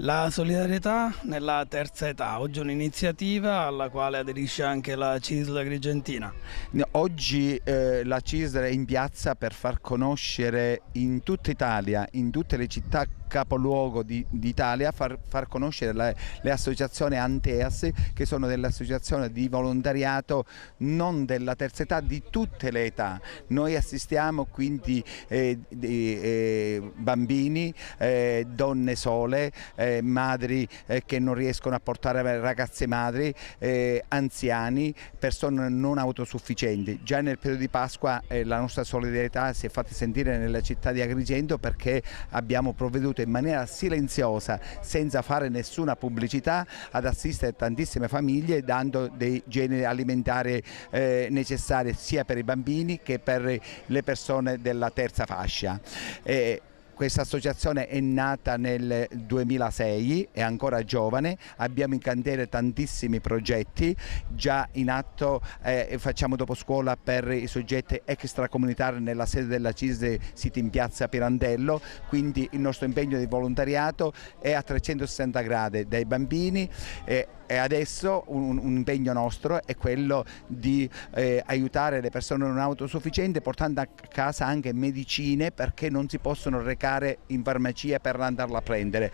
La solidarietà nella terza età, oggi è un'iniziativa alla quale aderisce anche la CISL Agrigentina. Oggi la CISL è in piazza per far conoscere in tutta Italia, in tutte le città capoluogo d'Italia, far conoscere le associazioni Anteas, che sono delle associazioni di volontariato non della terza età, di tutte le età. Noi assistiamo quindi bambini, donne sole, madri che non riescono a portare ragazze madri, anziani, persone non autosufficienti. Già nel periodo di Pasqua la nostra solidarietà si è fatta sentire nella città di Agrigento, perché abbiamo provveduto in maniera silenziosa, senza fare nessuna pubblicità, ad assistere tantissime famiglie, dando dei generi alimentari necessari sia per i bambini che per le persone della terza fascia. Questa associazione è nata nel 2006, è ancora giovane, abbiamo in cantiere tantissimi progetti già in atto, facciamo dopo scuola per i soggetti extracomunitari nella sede della CISL sito in piazza Pirandello, quindi il nostro impegno di volontariato è a 360 gradi, dai bambini e adesso un impegno nostro è quello di aiutare le persone non autosufficienti, portando a casa anche medicine, perché non si possono recare in farmacia per andarla a prendere.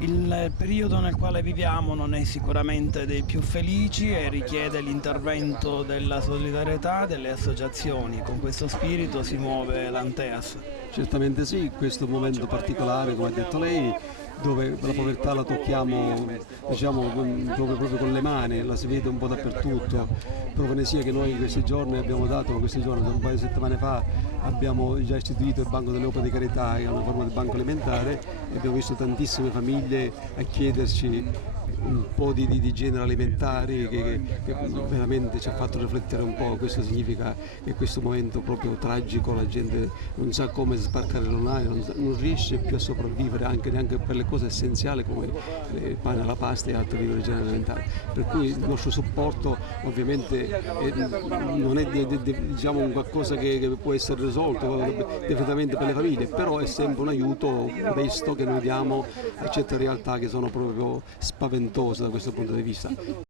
Il periodo nel quale viviamo non è sicuramente dei più felici e richiede l'intervento della solidarietà delle associazioni. Con questo spirito si muove l'Anteas. Certamente sì, questo momento particolare, come ha detto lei, dove la povertà la tocchiamo, diciamo, proprio con le mani, la si vede un po' dappertutto. Prova ne sia che noi in questi giorni abbiamo dato, un paio di settimane fa, abbiamo già istituito il Banco delle Opere di Carità, che è una forma di banco alimentare, e abbiamo visto tantissime famiglie a chiederci un po' di generi alimentari che veramente ci ha fatto riflettere un po'. Questo significa che in questo momento proprio tragico la gente non sa come sbarcare l'online, non riesce più a sopravvivere neanche per le cose essenziali come il pane, la pasta e altri viveri generi alimentari. Per cui il nostro supporto ovviamente non è diciamo un qualcosa che può essere risolto definitivamente per le famiglie, però è sempre un aiuto modesto che noi diamo a certe realtà che sono proprio spaventose da questo punto di vista.